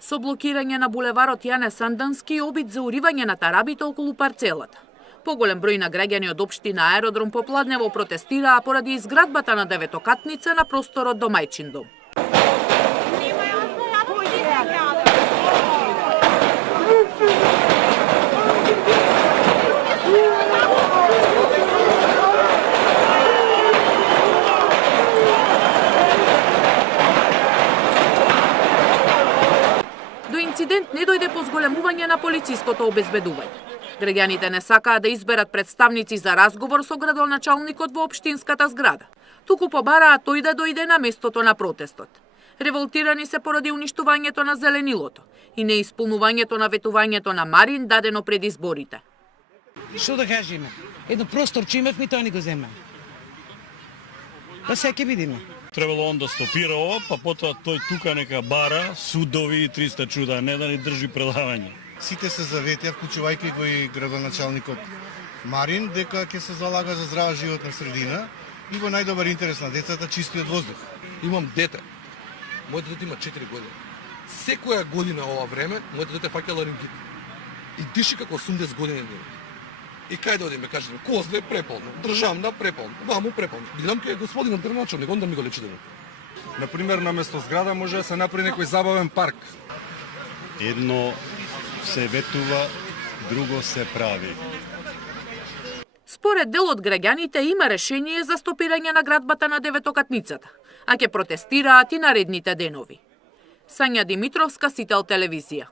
Со блокирање на булеварот Јане Сандански и обид за уривање на тарабите околу парцелата. Поголем број на граѓани од општина Аеродром попладнево протестираа поради изградбата на деветокатница на просторот до Мајчин дом. До инцидент не дојде по зголемување на полициското обезбедување. Граѓаните не сакаа да изберат представници за разговор со градоначалникот во општинската зграда, туку побараа тој да дојде на местото на протестот. Револтирани се поради уништувањето на зеленилото и неисполнувањето на ветувањето на Марин дадено пред изборите. Што да кажеме? Едно просторче имавме, тоа не го земе. Па сега ќе видиме. Требало он да стопира ова, па потоа тој тука нека бара судови и 300 чуда, не да ни држи предавање. Сите се заветија, вклучувајќи го и градоначалникот Марин, дека ќе се залага за здрава животна средина и во најдобар интерес на децата чистиот воздух. Имам дете. Моето дете има 4 години. Секоја година ова време, моето дете фаќа ларингит. И диши како 80 години. И кај да одиме, кажеме, Козле преполно, државна преполно, ваму преполно. Бидам кај господинот градоначалник, он да ми го лечи дете. Например, на место зграда може да се направи некој забавен парк. Едно се ветува, друго се прави. Според дел од граѓаните има решение за стопирање на градбата на деветокатницата, а ќе протестираат и наредните денови. Сања Димитровска, Сител телевизија.